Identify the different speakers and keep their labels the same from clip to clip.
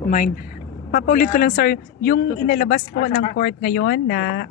Speaker 1: mind. Papaulit ko lang, sir, yung inilabas po ng court ngayon na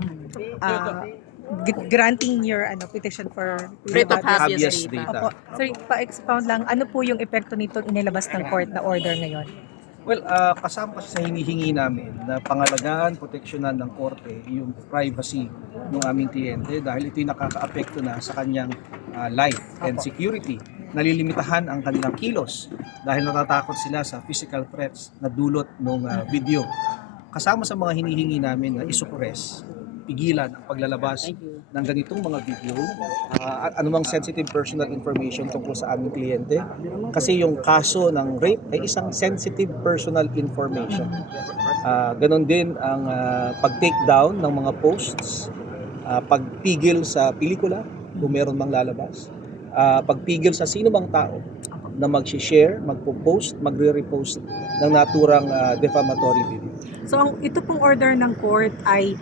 Speaker 1: granting your petition for
Speaker 2: Writ of
Speaker 3: habeas
Speaker 2: habeas
Speaker 3: data.
Speaker 2: data.
Speaker 1: Opo. Sir, pa-expound lang, ano po yung epekto nitong inilabas ng court na order ngayon?
Speaker 3: Well, kasama kasi sa hinihingi namin na pangalagaan, proteksyonan ng korte yung privacy ng aming kliyente dahil ito'y nakakaapekto na sa kanyang life and security. Nalilimitahan ang kanilang kilos dahil natatakot sila sa physical threats na dulot ng video. Kasama sa mga hinihingi namin na isuppress, pigilan ang paglalabas ng ganitong mga video, anumang sensitive personal information tungkol sa aming kliyente. Kasi yung kaso ng rape ay isang sensitive personal information. Ganon din ang pag-take down ng mga posts, pagpigil sa pelikula kung meron mang lalabas, pagpigil sa sino mang tao na mag-share, magpo-post, magre-repost ng naturang defamatory video.
Speaker 1: So ito pong order ng court ay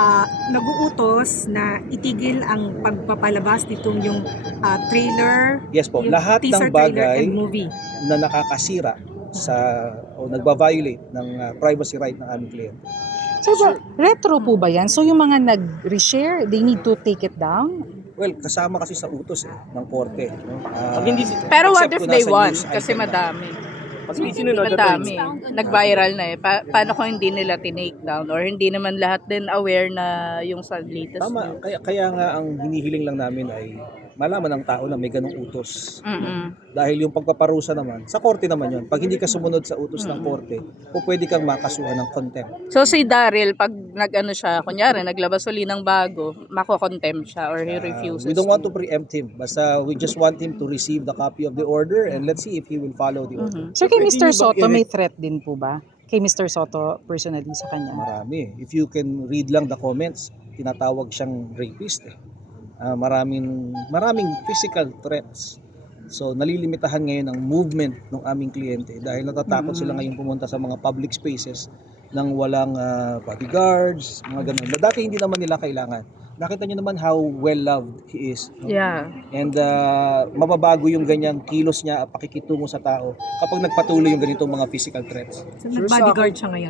Speaker 1: nag-uutos na itigil ang pagpapalabas nitong yung trailer,
Speaker 3: Yes po,
Speaker 1: yung
Speaker 3: lahat
Speaker 1: teaser
Speaker 3: ng
Speaker 1: trailer
Speaker 3: bagay
Speaker 1: and movie.
Speaker 3: na nakakasira sa o nagba-violate ng privacy right ng aming kliyente.
Speaker 4: So, retro po ba yan? So, yung mga nag-reshare, they need to take it down?
Speaker 3: Well, kasama kasi sa utos ng korte. No?
Speaker 2: Pero what
Speaker 3: except
Speaker 2: if
Speaker 3: kung
Speaker 2: they
Speaker 3: nasa
Speaker 2: want?
Speaker 3: news
Speaker 2: Kasi
Speaker 3: item na.
Speaker 2: madami.
Speaker 5: Pag may sinunod
Speaker 2: Madami. Nag-viral na eh. Paano kung hindi nila tinake down? Or hindi naman lahat din aware na yung sa latest
Speaker 3: Tama,
Speaker 2: news?
Speaker 3: kaya nga ang hinihiling lang namin ay malaman ng tao na may ganong utos.
Speaker 2: Mm-mm.
Speaker 3: Dahil yung pagpaparusa naman, sa korte naman yon. Pag hindi ka sumunod sa utos ng korte, o pwede kang makasuhan ng contempt.
Speaker 2: So si Daryl, pag nag-ano siya, kunyari, naglabas uli ng bago, mako-contempt siya or he refuses
Speaker 3: We don't want to preempt him. Basta we just want him to receive the copy of the order and let's see if he will follow the order.
Speaker 4: So, kay
Speaker 5: pwede
Speaker 4: Mr.
Speaker 5: niyo bang
Speaker 4: Soto, may threat din po ba? Kay Mr. Soto, personally, sa kanya?
Speaker 3: Marami. If you can read lang the comments, tinatawag siyang rapist. Maraming physical threats. So nalilimitahan ngayon ang movement ng aming kliyente dahil natatakot sila ngayon pumunta sa mga public spaces nang walang bodyguards, mga ganun. Dati hindi naman nila kailangan. Nakita niyo naman how well loved he is. No?
Speaker 2: Yeah.
Speaker 3: And mababago yung ganyang kilos niya at pakikitungo sa tao kapag nagpatuloy yung ganitong mga physical threats.
Speaker 1: So, nag-bodyguard siya ngayon.